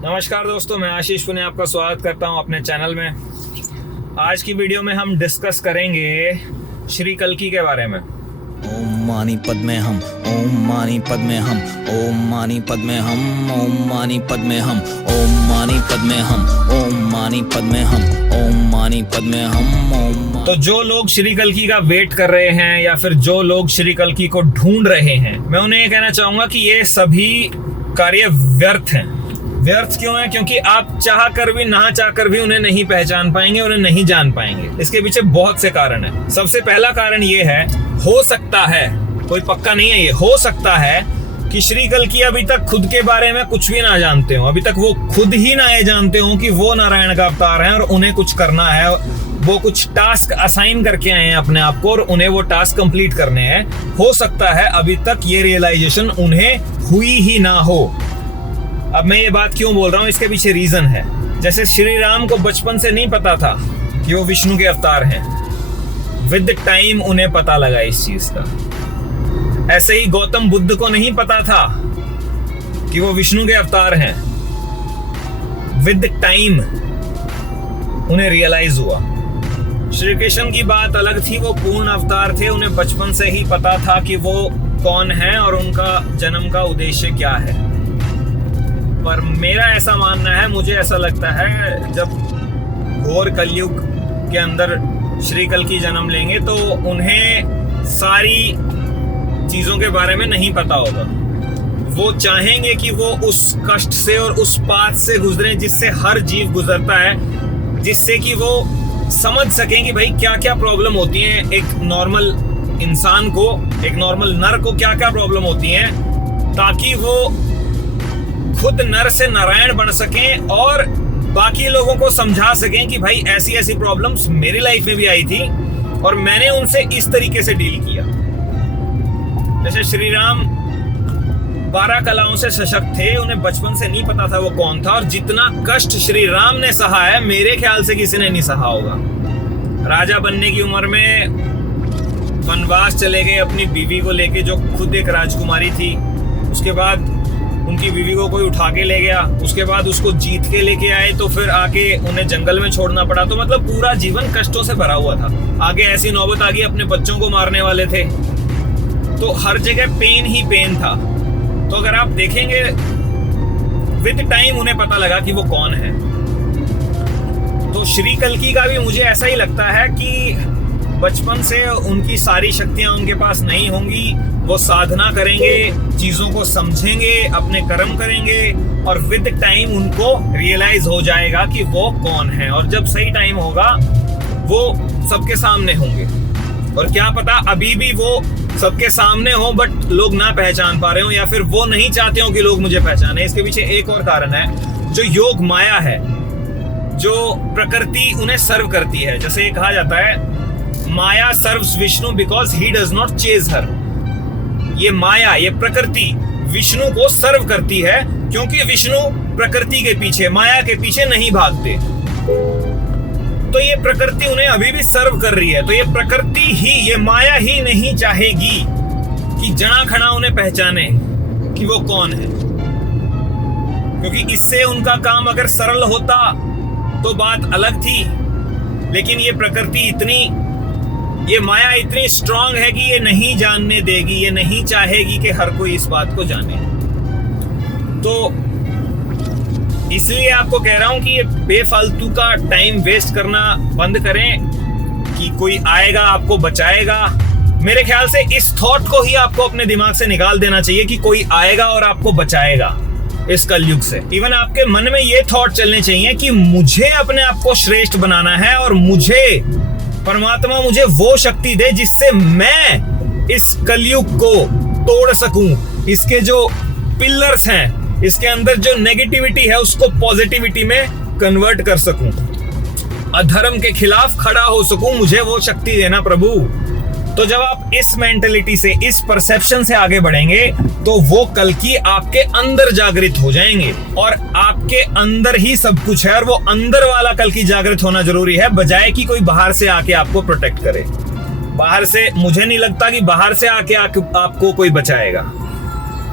नमस्कार दोस्तों, मैं आशीष पुणे आपका स्वागत करता हूं अपने चैनल में। आज की वीडियो में हम डिस्कस करेंगे श्री कल्कि के बारे में। ओम मानी पद्मे हम, ओम मानी पद्मे हम, ओम मानी पद्मे हम, ओम मानी पद्मे हम, ओम मानी पद्मे हम, ओम मानी पद्मे हम, ओम मानी पद्मे हम, ओम। तो जो लोग श्री कल्कि का वेट कर रहे हैं या फिर जो लोग श्री कल्कि को ढूंढ रहे हैं, मैं उन्हें ये कहना चाहूंगा कि ये सभी कार्य व्यर्थ हैं। व्यर्थ क्यों है? क्योंकि आप चाह कर भी ना चाह कर भी उन्हें नहीं पहचान पाएंगे, उन्हें नहीं जान पाएंगे। इसके पीछे बहुत से कारण है। सबसे पहला कारण ये है, हो सकता है, कोई पक्का नहीं है, ये हो सकता है कि श्री कल्कि अभी तक खुद के बारे में कुछ भी ना जानते हो। अभी तक वो खुद ही ना ये जानते हो कि वो नारायण का अवतार है और उन्हें कुछ करना है। वो कुछ टास्क असाइन करके आए हैं अपने आप को और उन्हें वो टास्क कंप्लीट करने हैं। हो सकता है अभी तक ये रियलाइजेशन उन्हें हुई ही ना हो। अब मैं ये बात क्यों बोल रहा हूँ, इसके पीछे रीजन है। जैसे श्री राम को बचपन से नहीं पता था कि वो विष्णु के अवतार हैं, विद टाइम उन्हें पता लगा इस चीज का। ऐसे ही गौतम बुद्ध को नहीं पता था कि वो विष्णु के अवतार हैं, विद टाइम उन्हें रियलाइज हुआ। श्री कृष्ण की बात अलग थी, वो पूर्ण अवतार थे, उन्हें बचपन से ही पता था कि वो कौन है और उनका जन्म का उद्देश्य क्या है। पर मेरा ऐसा मानना है, मुझे ऐसा लगता है, जब घोर कलयुग के अंदर श्री कल्कि जन्म लेंगे तो उन्हें सारी चीजों के बारे में नहीं पता होगा। वो चाहेंगे कि वो उस कष्ट से और उस पाथ से गुजरें जिससे हर जीव गुजरता है, जिससे कि वो समझ सकें कि भाई क्या क्या प्रॉब्लम होती है एक नॉर्मल इंसान को, एक नॉर्मल नर को क्या क्या प्रॉब्लम होती है, ताकि वो खुद नर से नारायण बन सकें और बाकी लोगों को समझा सकें कि भाई ऐसी ऐसी प्रॉब्लम्स मेरी लाइफ में भी आई थी और मैंने उनसे इस तरीके से डील किया। जैसे श्री राम 12 कलाओं से सशक्त थे, उन्हें बचपन से नहीं पता था वो कौन था, और जितना कष्ट श्री राम ने सहा है मेरे ख्याल से किसी ने नहीं सहा होगा। राजा बनने की उम्र में वनवास चले गए अपनी बीवी को लेके, जो खुद एक राजकुमारी थी। उसके बाद उनकी बीवी को कोई उठा के ले गया, उसके बाद उसको जीत के लेके आए, तो फिर आके उन्हें जंगल में छोड़ना पड़ा। तो मतलब पूरा जीवन कष्टों से भरा हुआ था। आगे ऐसी नौबत आ गई, अपने बच्चों को मारने वाले थे, तो हर जगह पेन ही पेन था। तो अगर आप देखेंगे, विद टाइम उन्हें पता लगा कि वो कौन है। तो श्री कल्कि का भी मुझे ऐसा ही लगता है कि बचपन से उनकी सारी शक्तियां उनके पास नहीं होंगी। वो साधना करेंगे, चीजों को समझेंगे, अपने कर्म करेंगे और विद टाइम उनको रियलाइज हो जाएगा कि वो कौन है। और जब सही टाइम होगा वो सबके सामने होंगे। और क्या पता अभी भी वो सबके सामने हो बट लोग ना पहचान पा रहे हो, या फिर वो नहीं चाहते हो कि लोग मुझे पहचाने। इसके पीछे एक और कारण है, जो योग माया है, जो प्रकृति उन्हें सर्व करती है। जैसे ये कहा जाता है, Maya serves Vishnu because he does not chase her. ये माया, ये प्रकृति विष्णु को सर्व करती है क्योंकि विष्णु प्रकृति के पीछे, माया के पीछे नहीं भागते। तो ये प्रकृति उन्हें अभी भी सर्व कर रही है। तो ये प्रकृति ही, ये माया ही नहीं चाहेगी कि जना खना उन्हें पहचाने कि वो कौन है, क्योंकि इससे उनका काम अगर सरल होता तो बात अलग थी। लेकिन ये प्रकृति इतनी, ये माया इतनी स्ट्रांग है कि ये नहीं जानने देगी, ये नहीं चाहेगी कि हर कोई इस बात को जाने। तो इसलिए आपको कह रहा हूं कि ये बेफालतू का टाइम वेस्ट करना बंद करें कि कोई आएगा आपको बचाएगा। मेरे ख्याल से इस थॉट को ही आपको अपने दिमाग से निकाल देना चाहिए कि कोई आएगा और आपको बचाएगा इस कलयुग से। इवन आपके मन में ये थॉट चलने चाहिए कि मुझे अपने आप को श्रेष्ठ बनाना है और मुझे परमात्मा मुझे वो शक्ति दे जिससे मैं इस कलयुग को तोड़ सकूं, इसके जो पिलर्स हैं, इसके अंदर जो नेगेटिविटी है उसको पॉजिटिविटी में कन्वर्ट कर सकूं, अधर्म के खिलाफ खड़ा हो सकूं। मुझे वो शक्ति देना प्रभु। तो जब आप इस मेंटेलिटी से, इस परसेप्शन से आगे बढ़ेंगे तो वो कल्कि आपके अंदर जागृत हो जाएंगे और आपके अंदर ही सब कुछ है। और वो अंदर वाला कल्कि जागृत होना जरूरी है, बजाय कि कोई बाहर से आके आपको प्रोटेक्ट करे। बाहर से मुझे नहीं लगता कि बाहर से आके आपको कोई बचाएगा।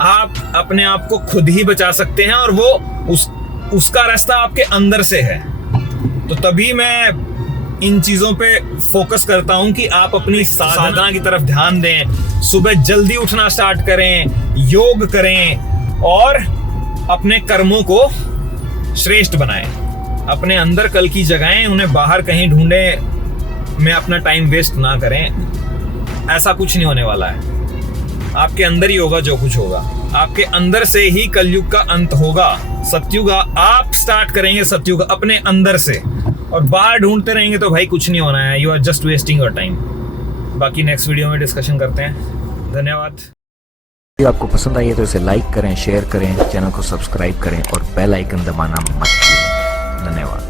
आप अपने आप को खुद ही बचा सकते हैं और वो उसका रास्ता आपके अंदर से है। तो तभी मैं इन चीजों पे फोकस करता हूं कि आप अपनी साधना की तरफ ध्यान दें, सुबह जल्दी उठना स्टार्ट करें, योग करें और अपने कर्मों को श्रेष्ठ बनाएं। अपने अंदर कल की जगाएं, उन्हें बाहर कहीं ढूंढें में अपना टाइम वेस्ट ना करें। ऐसा कुछ नहीं होने वाला है, आपके अंदर ही होगा जो कुछ होगा। आपके अंदर से ही कलयुग का अंत होगा। सतयुग आप स्टार्ट करेंगे, सतयुग अपने अंदर से, और बाहर ढूंढते रहेंगे तो भाई कुछ नहीं होना है। You are just wasting your time. बाकी नेक्स्ट वीडियो में डिस्कशन करते हैं। धन्यवाद। वीडियो आपको पसंद आई है तो इसे लाइक करें, शेयर करें, चैनल को सब्सक्राइब करें और बेल आइकन दबाना मत भूलें। धन्यवाद।